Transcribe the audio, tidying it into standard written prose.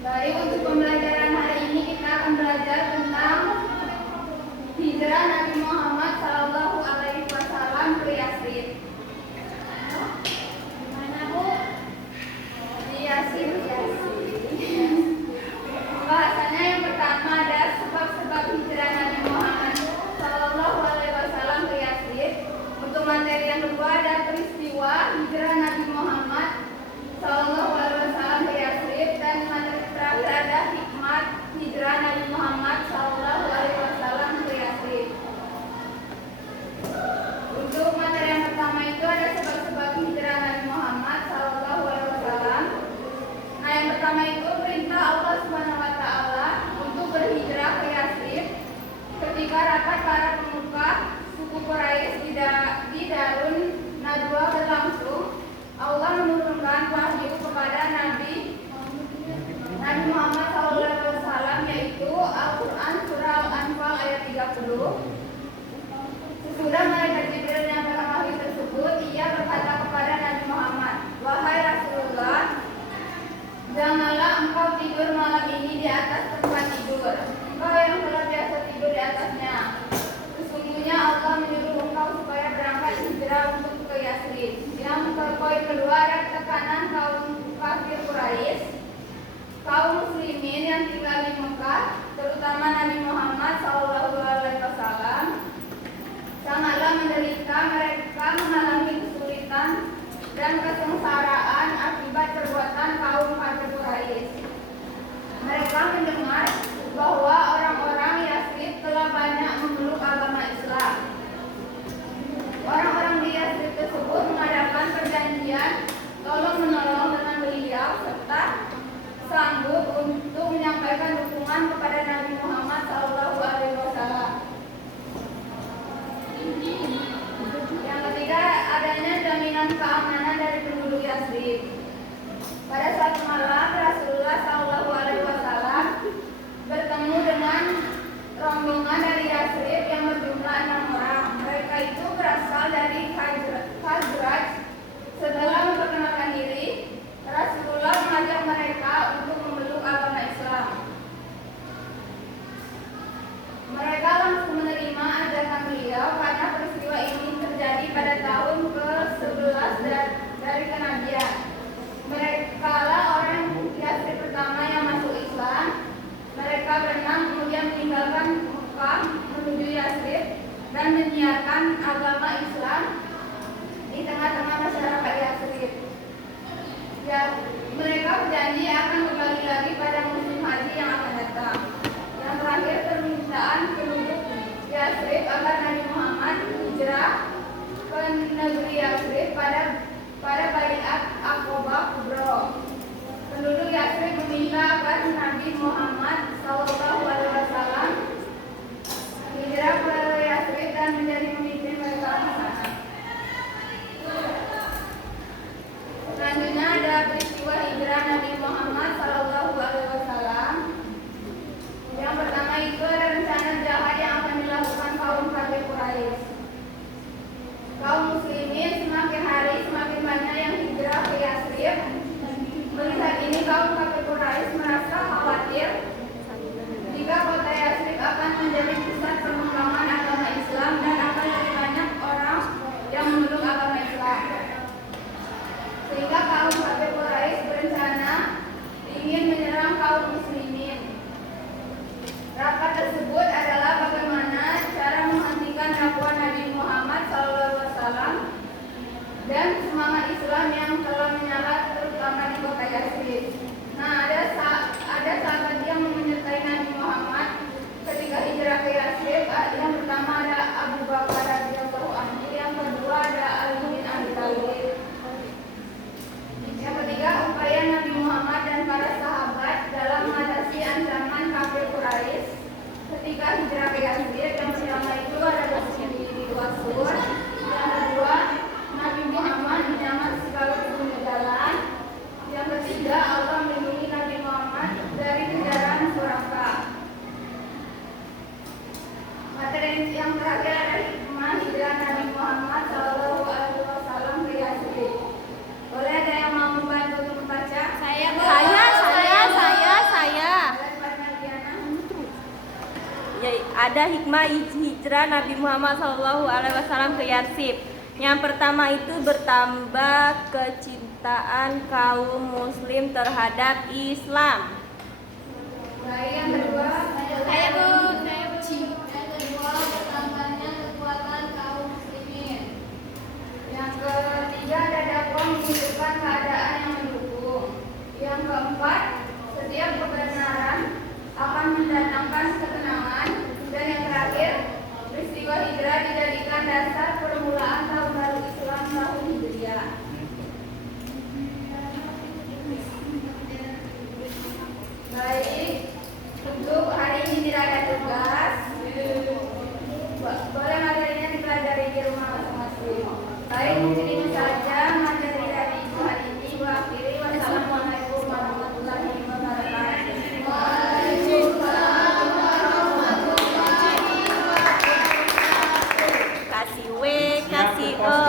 Baik, untuk pembelajaran hari ini kita akan belajar tentang hijrah Nabi Muhammad SAW ke Yathrib. Gimana Bu? Di Yasin. Bahasannya yang pertama ada sebab-sebab hijrah Nabi Muhammad SAW ke Yathrib. Untuk materi yang kedua ada peristiwa hijrah Nabi Muhammad SAW ke Yathrib, dan materi terakhir ada hikmat hijrah Nabi Muhammad SAW ke Yathrib. Untuk materi yang pertama itu ada sebab-sebab hijrah Nabi Muhammad SAW. Nah, yang pertama itu perintah Allah SWT untuk berhijrah ke Yathrib. Ketika rapat para pemuka suku Quraisy di Darun Nadwa berlangsung, Allah menurunkan wahyu kepada Nabi Muhammad SAW, yaitu Al-Quran surah Al-Anfal ayat 30. Sesudah malaikat Jibril menyampaikan wahyu tersebut, ia berkata kepada Nabi Muhammad, "Wahai Rasulullah, janganlah engkau tidur malam ini di atas tempat tidur engkau yang telah biasa tidur di atasnya. Sesungguhnya Allah menyuruh engkau supaya berangkat hijrah untuk ke Yathrib." Yang poin kedua ada tekanan kaum kafir Quraisy. Kaum muslimin yang tinggal di Mekah, terutama Nabi Muhammad SAW, sangatlah menderita. Mereka mengalami kesulitan dan kesengsaraan akibat perbuatan kaum kafir Quraisy. Mereka mendengar bahwa orang-orang Yathrib telah banyak memeluk agama Islam. Orang-orang di Yathrib tersebut mengadakan perjanjian tolong-menolong dengan beliau serta sanggup untuk menyampaikan dukungan kepada Nabi Muhammad SAW. Yang ketiga, adanya jaminan keamanan dari penduduk Yathrib. Pada suatu malam, Rasulullah SAW bertemu dengan rombongan dari Yathrib yang berjumlah 6 orang. Mereka itu berasal dari Khazraj. Setelah memperkenalkan diri, Rasulullah mengajak mereka untuk memeluk agama Islam. Mereka langsung menerima ajakan beliau karena peristiwa ini terjadi pada tahun ke-11 dari kenabian. Mereka lah orang Yathrib pertama yang masuk Islam. Mereka berenam kemudian meninggalkan Mekah menuju Yathrib dan menyiarkan agama Islam di tengah-tengah masyarakat Yathrib. Mereka berjanji akan kembali lagi pada musim haji yang akan datang. Yang terakhir, permintaan penduduk Yathrib agar Nabi Muhammad hijrah ke negeri Yathrib pada Baiat Aqobah Kubro. Penduduk Yathrib meminta agar Nabi Muhammad SAW hijrah ke Yathrib dan menjadi pemimpin mereka. ada hikmah hijrah Nabi Muhammad SAW ke Yatsrib. Yang pertama itu bertambah kecintaan kaum muslim terhadap Islam. Baik, yang kedua, Saya Bu. yang kedua bertambahnya kekuatan kaum muslimin. Yang ketiga ada dakwah menunjukkan keadaan yang mendukung. Yang keempat, setiap kebenaran akan mendatangkan ketenangan. Dan yang terakhir, peristiwa hijrah dijadikan dasar permulaan tahun baru Islam tahun Hijriah. Baik, untuk hari ini tidak ada tugas. Boleh materinya dipelajari di rumah masing-masing. Baik, mungkin itu saja materi dari Ibu hari ini. Ibu akhiri. Wassalamualaikum warahmatullahi wabarakatuh. Waalaikumsalam warahmatullahi wabarakatuh. Kasih W, kasih O.